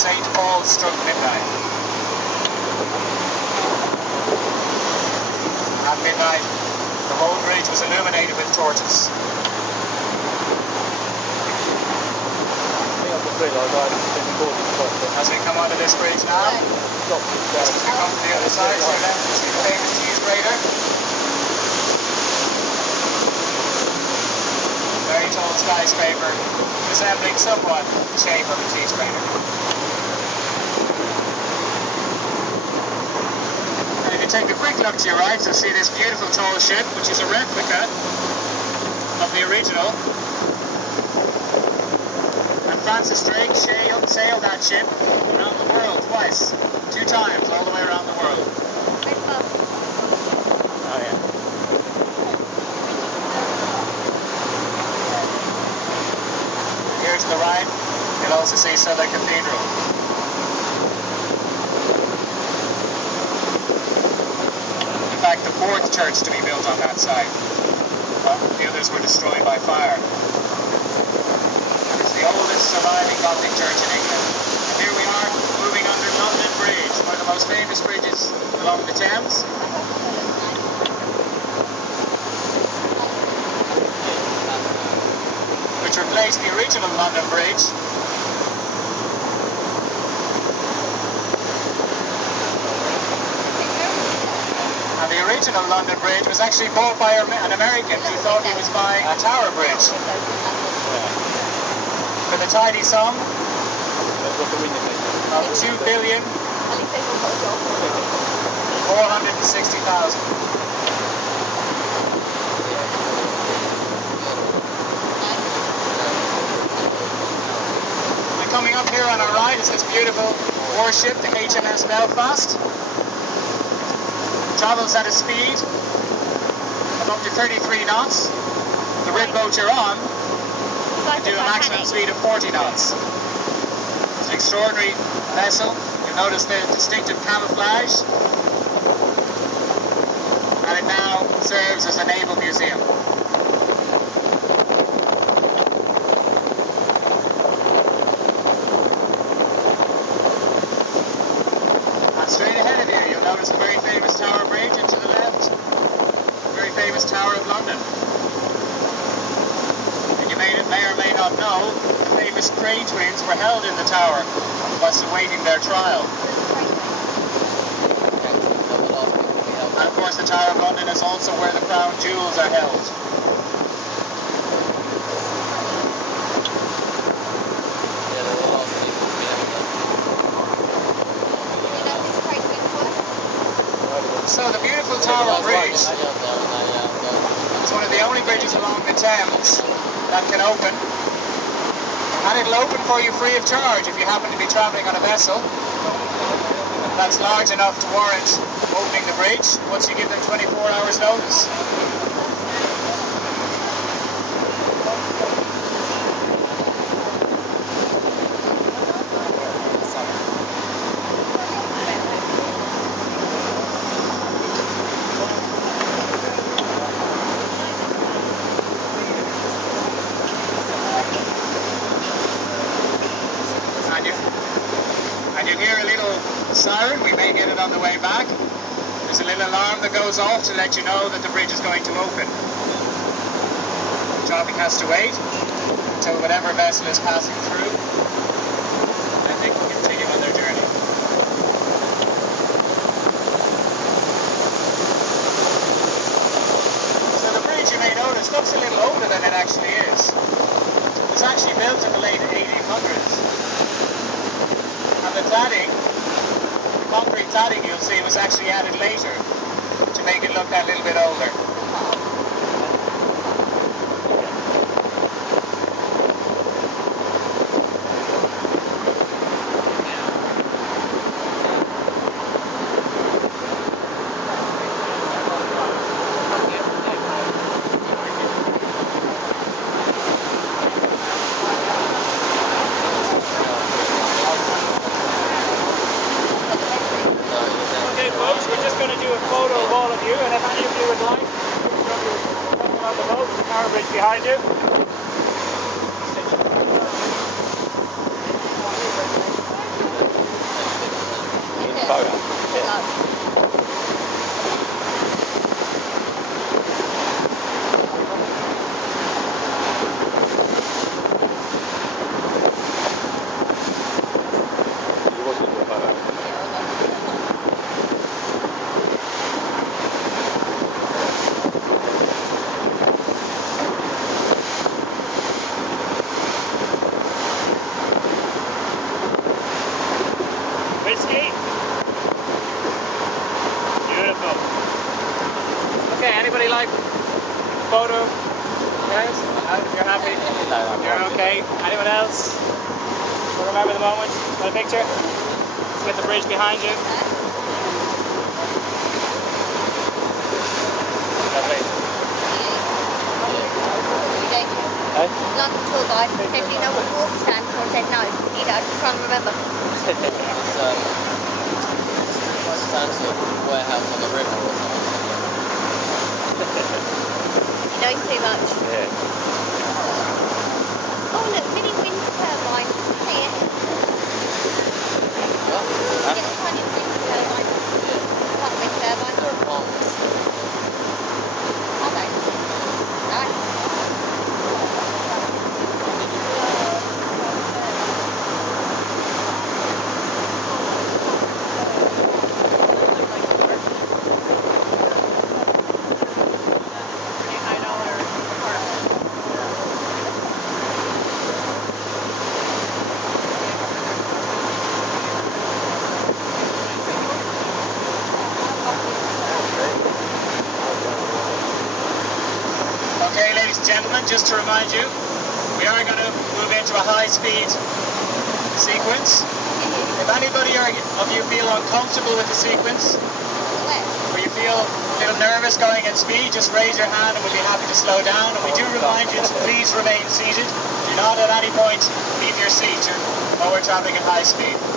St. Paul struck midnight. At midnight, the whole bridge was illuminated with torches. As we come onto this bridge now, just as we come to the other side, to your left, you see the famous cheese grater. Very tall skyscraper, resembling somewhat the shape of a cheese grater. And if you take a quick look to your right, you'll see this beautiful tall ship, which is a replica of the original. And Francis Drake sailed that ship around the world twice, 2 times, all the way around the world. Oh yeah. Here to the right, you'll also see Southwark Cathedral. In fact, the 4th church to be built on that site. Well, the others were destroyed by fire. And it's the oldest surviving Gothic church in England. And here we are, moving under London Bridge, one of the most famous bridges along the Thames. Which replaced the original London Bridge. And the original London Bridge was actually bought by an American who thought he was buying a tower bridge. For the tidy sum of $2,460,000. Coming up here on our right is this beautiful warship, the HMS Belfast. Travels at a speed of up to 33 knots. The red boat you're on can do a maximum speed of 40 knots. It's an extraordinary vessel. You'll notice the distinctive camouflage. And it now serves as a naval museum. Straight ahead of you, you'll notice the very famous Tower Bridge, and to the left, the very famous Tower of London. And you may or may not know, the famous Cray twins were held in the tower whilst awaiting their trial. And of course the Tower of London is also where the crown jewels are held. So the beautiful Tower Bridge is one of the only bridges along the Thames that can open, and it'll open for you free of charge if you happen to be travelling on a vessel that's large enough to warrant opening the bridge once you give them 24 hours notice. And you hear a little siren, we may get it on the way back. There's a little alarm that goes off to let you know that the bridge is going to open. Traffic has to wait until whatever vessel is passing through, and they can continue on their journey. So the bridge, you may notice, looks a little older than it actually is. It was actually built in the late 1800s. And the cladding, the concrete cladding you'll see, was actually added later to make it look that little bit older. Folks, we're just going to do a photo of all of you, and if any of you would like, you can come on the boat, the Tower Bridge behind you. Okay, anybody like photo? Yes? You're happy? You're okay. Anyone else? Remember the moment? Want a picture? Let's get the bridge behind you. Lovely. Like the tour guide, said, "Do you know what walk stands for?" I said, "No." You know, just trying to remember. It stands for warehouse on the river or something. You know too much. Yeah. Oh look, mini wind turbine. See it? What? Huh? It's a tiny wind turbine. Not wind turbine. Are they? No. Okay, ladies and gentlemen, just to remind you, we are going to move into a high-speed sequence. If anybody of you feel uncomfortable with the sequence, or you feel a little nervous going at speed, just raise your hand and we'll be happy to slow down. And we do remind you to please remain seated. Do not at any point leave your seat while we're traveling at high speed.